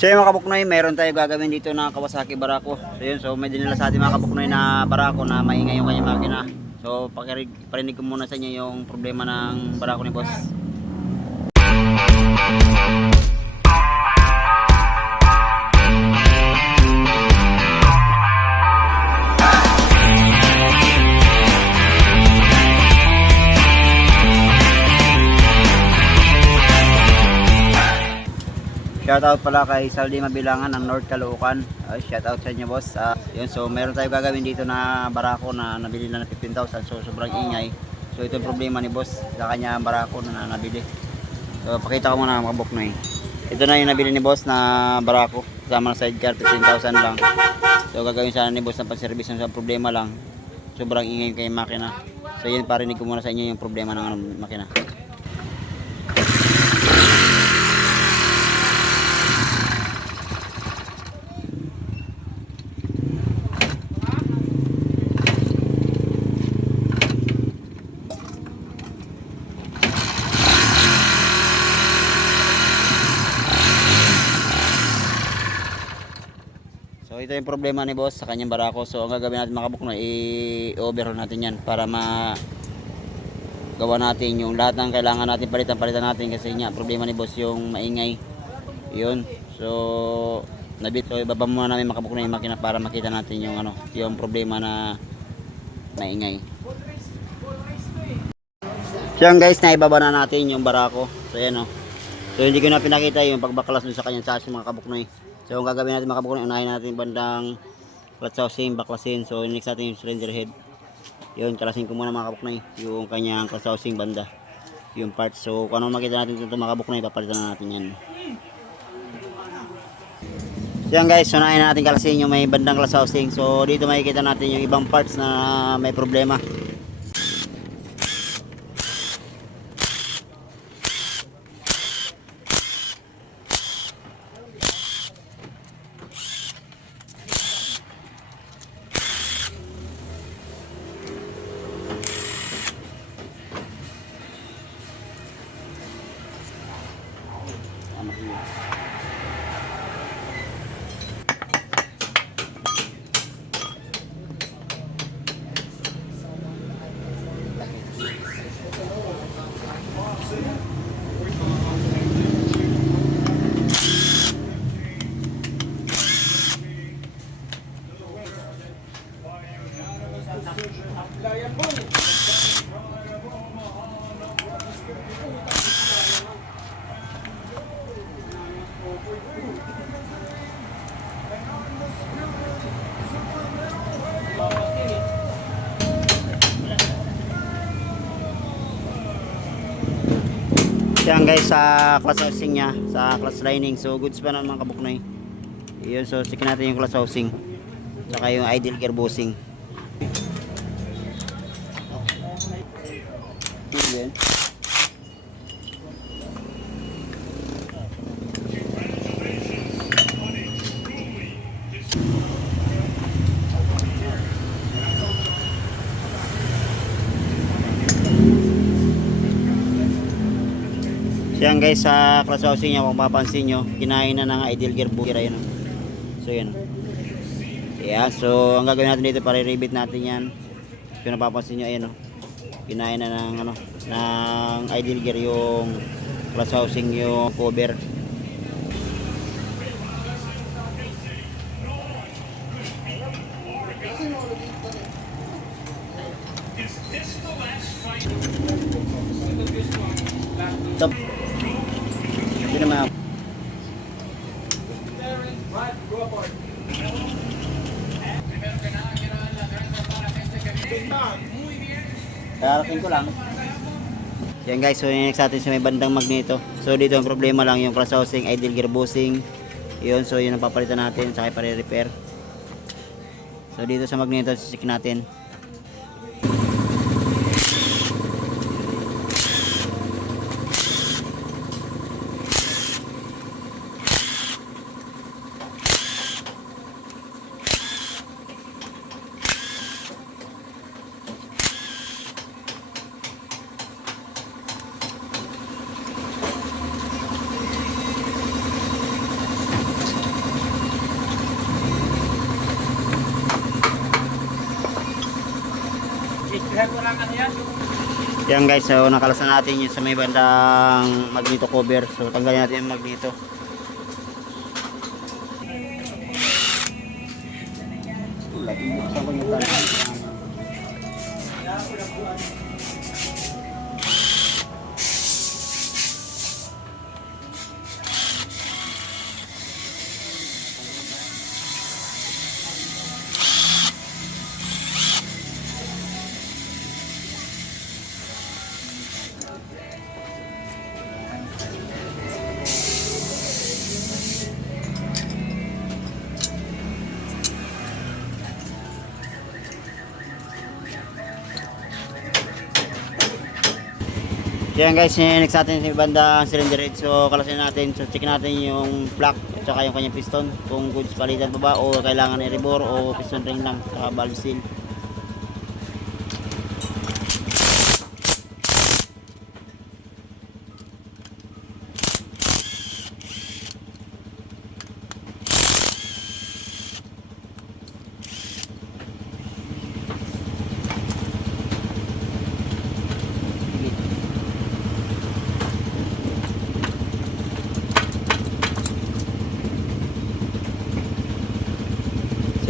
So yung mga kabuknoy, mayroon tayo gagawin dito na Kawasaki Barako. So yun, so may dinala sa ating mga kabuknoy na Barako na maingay yung kanyang makina. So parinig ko muna sa inyo yung problema ng Barako ni boss. Shoutout pala kay Saldi Mabilangan ng North Caloocan. Shoutout sa inyo boss. Yun, so meron tayo gagawin dito na Barako na nabili na ng 15,000. So sobrang ingay. So ito yung problema ni boss sa kanya Barako na nabili. So pakita ko muna mga kabuknoy. Ito na yung nabili ni boss na Barako. Kasama ng sidecar, 15,000 lang. So gagawin sana ni boss na pang-service. Sa problema lang, sobrang ingay kay makina. So yun, parinig ko muna sa inyo yung problema ng makina. So ito yung problema ni boss sa kanyang Barako. So ang gagawin natin mga kabuknoy, i-overhaul natin yan para gawa natin yung lahat ng kailangan natin palitan natin kasi nga problema ni boss yung maingay. Yun. So ibaba muna namin mga kabuknoy yung makina para makita natin yung yung problema na maingay. So yan guys, naibaba na natin yung Barako. So yan So hindi ko na pinakita yung pagbaklas dun sa kanyang chassis mga kabuknoy. So ang gagawin natin mga kabuknoy, unahin natin bandang clutch housing, baklasin. So next natin yung cylinder head. Yun, kalasin ko muna mga kabuknoy yung kanyang clutch housing banda, yung parts. So kung ano makita natin ito mga kabuknoy, papalitan na natin yan. So yan guys, unahin natin kalasin yung may bandang clutch housing. So dito makikita natin yung ibang parts na may problema. Yan guys, sa clutch housing nya, sa clutch lining. So goods pa naman mga kabuknoy. Yun, so check natin yung clutch housing saka yung idle gear bossing. Yun. Yan guys, sa clutch housing nya, kung mapapansin nyo, kinain na ng idle gear boosting. Yun. So yan. Yeah, so ang gagawin natin dito para i-rebate natin yan. Kung napapansin nyo, ayan kinain na ng ng idle gear yung clutch housing, yung cover. Stop. Hindi naman. Darating ko lang. Yan guys, so next natin sa may bandang magneto. So dito ang problema lang yung clutch housing, idle gear boosting. Yun, so yun ang papalitan natin, saka pare-repair. So dito sa magneto, check natin. Yan guys, so nakalasan natin yung sa may bandang magneto cover. So tanggalin natin yung magneto. Buksan ko yung tanong. So yan guys, next natin sa banda cylinder head. So kalasin natin, so check natin yung plug at saka yung kanyang piston kung goods palitan pa ba o kailangan i-rebore o piston ring lang saka valve seal.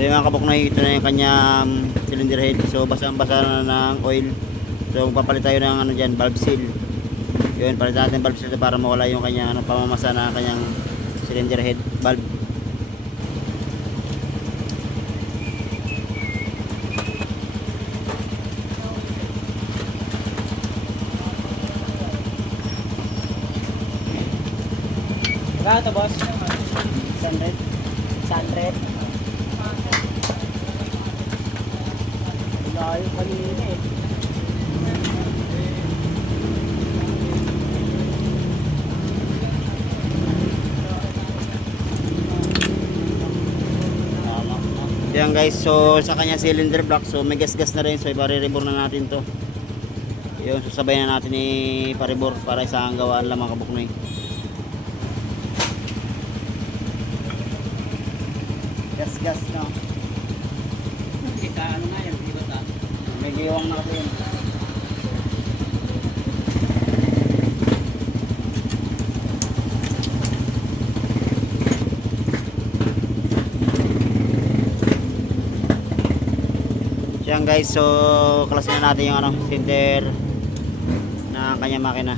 So yung mga kabuknoy, ito na yung kanyang cylinder head. So basang-basa na ng oil. So magpapalit tayo ng ano dyan, valve seal. Yun, palitan natin valve seal para mawala yung kanyang ano, pamamasa na kanyang cylinder head valve. Magkano to, boss? 100. 100. Layo kanina eh. Yan guys, so sa kanya cylinder block, so may gas-gas na rin, so ipare-rebore na natin to. Yun, so sabay na natin i-rebore para isang gawaan lang mga kabuknoy. Gas-gas na. Kita ano nga yan, di ba ta? May giwang na kasi yun. Yan guys, so klasin na natin yung ano, center ng kanyang makina.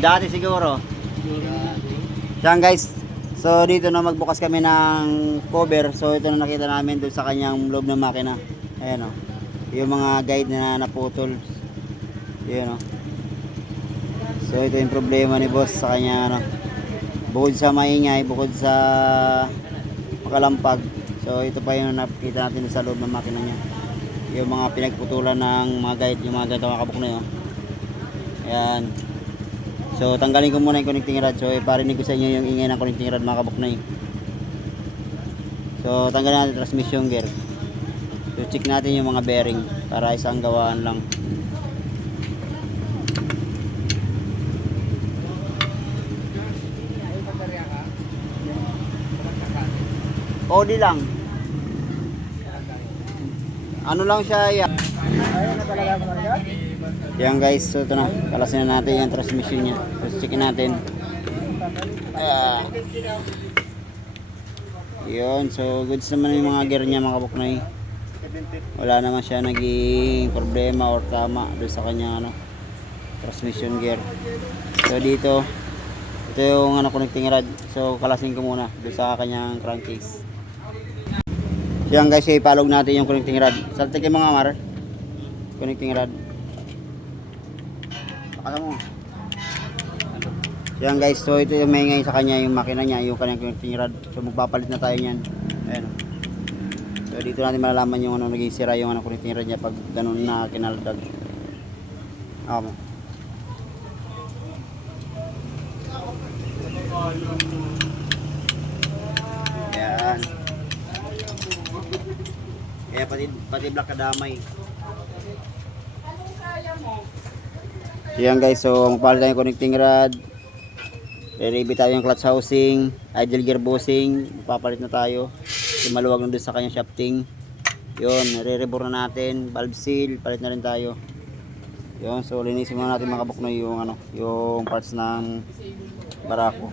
Dati siguro. Yan guys. So dito na magbukas kami ng cover. So ito na nakita namin doon sa kanyang loob ng makina. Ayan o. Yung mga guide na naputol. Yun o. So ito yung problema ni boss sa kanya ano. Bukod sa maingay, bukod sa makalampag. So ito pa yung nakita natin sa loob ng makina niya. Yung mga pinagputulan ng mga guide, yung mga ganito mga kabuk na yun. Ayan. So tanggalin ko muna yung connecting rod. So iparinig ko sa inyo yung ingay ng connecting rod mga kabuknoy. So tanggalin natin transmission gear. So check natin yung mga bearing para isang gawaan lang. Audi lang. Ano lang siya, yan. Yan guys, so ito na. Kalasin na natin yung transmission niya. Tapos checkin natin. Yun, so goods naman yung mga gear niya mga kabuknoy. Wala naman siya naging problema or tama doon sa kanyang ano, transmission gear. So dito, ito yung ano, connecting rod. So kalasin ko muna doon sa kanyang crankcase. So yan guys, ipalog natin yung connecting rod. Salte kayo mga mar. Connecting rod. Pakala mo. Yan guys, so ito yung maingay sa kanya, yung makina niya, yung kanyang connecting rod. So magpapalit na tayo niyan. Ayan. So dito natin malalaman yung ano, naging sira yung ano, connecting rod niya pag ganun na kinaldag. Ako. Yan. Kaya pati black kadamay. So yan guys, so magpapalit tayo yung connecting rod. Re-review tayo yung clutch housing, idle gear bushing, papalit na tayo. Kasi maluwag na doon sa kanyang shafting. Yun, re-rebore na natin, valve seal, palit na rin tayo. Yun, so linisin muna natin mga kabuknoy yung ano, yung parts ng barako.